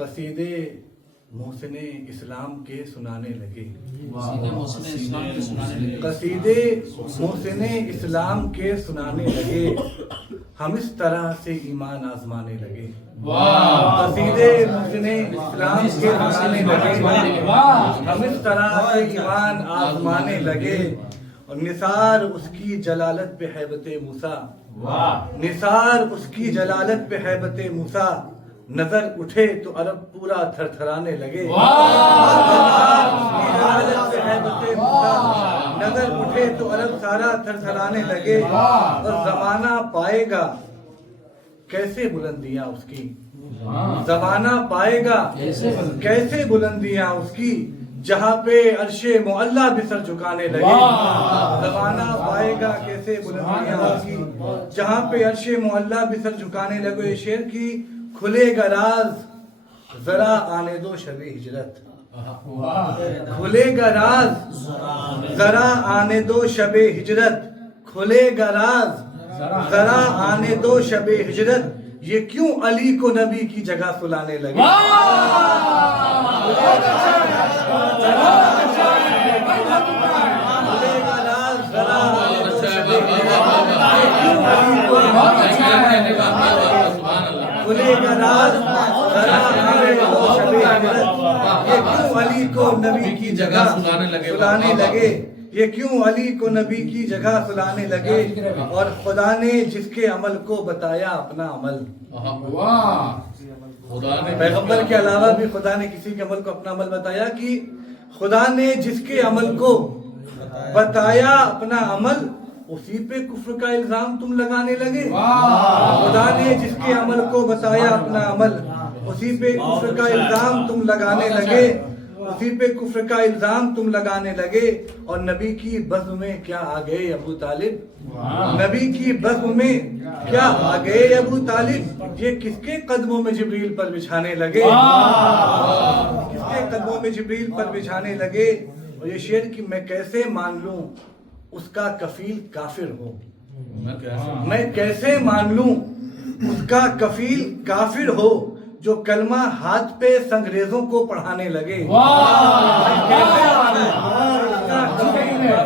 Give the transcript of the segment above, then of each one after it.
قصیدے محسن اسلام کے سنانے لگے، قصیدے محسن اسلام کے سنانے لگے، ہم اس طرح سے ایمان آزمانے لگے۔ قصیدے محسن اسلام کے سنانے لگے، ہم اس طرح سے ایمان آزمانے لگے، اور نثار اس کی جلالت پہ ہیبت موسیٰ، نثار اس کی جلالت پہ ہیبت موسیٰ، نظر اٹھے تو عرب پورا تھر تھرانے لگے۔ نظر اٹھے تو عرب سارا تھر تھرانے لگے، اور زمانہ پائے گا کیسے بلندیاں اس کی، زمانہ پائے گا کیسے بلندیاں اس کی، جہاں پہ عرش معلیٰ بھی سر جھکانے لگے۔ زمانہ پائے گا کیسے بلندیاں اس کی، جہاں پہ عرش معلیٰ بھی سر جھکانے لگے۔ شعر کی کھلے گا راز ذرا آنے دو شب ہجرت، کھلے گا راز ذرا آنے دو شب ہجرت، کھلے گا راز ذرا آنے دو شب ہجرت، یہ کیوں علی کو نبی کی جگہ سلانے لگے۔ کھلے گا راز ذرا آنے دو شب ہجرت، یہ کیوں علی کو نبی کی جگہ سلانے لگے، یہ کیوں علی کو نبی کی جگہ سلانے لگے، اور خدا نے جس کے عمل کو بتایا اپنا عمل۔ پیغمبر کے علاوہ بھی خدا نے کسی کے عمل کو اپنا عمل بتایا، کہ خدا نے جس کے عمل کو بتایا اپنا عمل، اسی پہ کفر کا الزام تم لگانے لگے۔ خدا نے جس کے عمل کو بتایا اپنا عمل، اسی پہ کفر کا الزام تم لگانے لگے، اسی پہ کفر کا الزام تم لگانے لگے، اور نبی کی بزم میں کیا آ گئے ابو طالب، نبی کی بزم میں کیا آ گئے ابو طالب، یہ کس کے قدموں میں جبریل پر بچھانے لگے، کس کے قدموں میں جبریل پر بچھانے لگے۔ اور یہ شعر کہ میں کیسے مان لوں اس کا کفیل کافر ہو، میں کیسے مان لوں اس کا کفیل کافر ہو، جو کلمہ ہاتھ پہ سنگریزوں کو پڑھانے لگے۔ میں کیسے مان لوں اس کا کفیل میں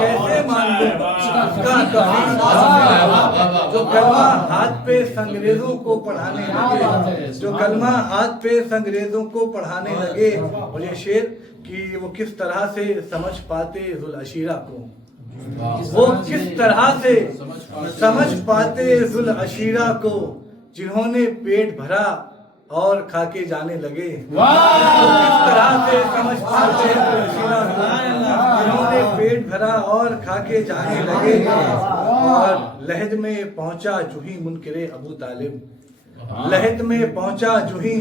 کیسے مان لوں اس کا کفیل جو کلمہ ہاتھ پہ سنگریزوں کو پڑھانے لگے، جو کلمہ ہاتھ پہ سنگریزوں کو پڑھانے لگے۔ اور یہ شعر کہ وہ کس طرح سے سمجھ پاتے ذوالعشیرہ کو، وہ کس طرح سے سمجھ پاتے ذوالعشیرہ کو، جنہوں نے پیٹ بھرا اور کھا کے جانے لگے۔ وہ کس طرح سے سمجھ پاتے ذوالعشیرہ کو، جنہوں نے پیٹ بھرا اور کھا کے جانے لگے۔ اور لحد میں پہنچا جو ہی منکر ابو طالب، لحد میں پہنچا جو ہی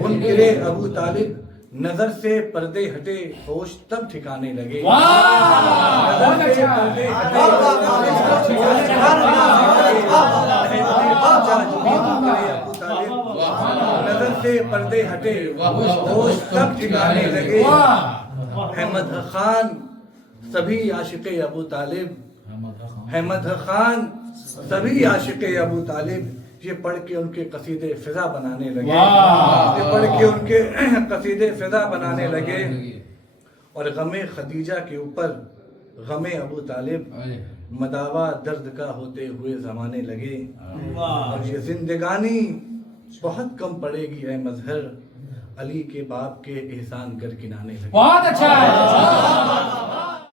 منکر ابو طالب، نظر سے پردے ہٹے ہوش تب ٹھکانے لگے۔ نظر سے پردے ہٹے نظر سے پردے ہٹے ہوش تب ٹھکانے لگے۔ احمد خان سبھی عاشق ابو طالب، احمد خان سبھی عاشق ابو طالب، یہ پڑھ کے ان کے قصیدے فضا بنانے لگے، یہ پڑھ کے ان کے قصیدے فضا بنانے لگے۔ اور غم خدیجہ کے اوپر غم ابو طالب مداوا درد کا ہوتے ہوئے زمانے لگے۔ اور یہ زندگانی بہت کم پڑے گی اے مظہر، علی کے باپ کے احسان کر کنانے لگے۔ بہت اچھا ہے۔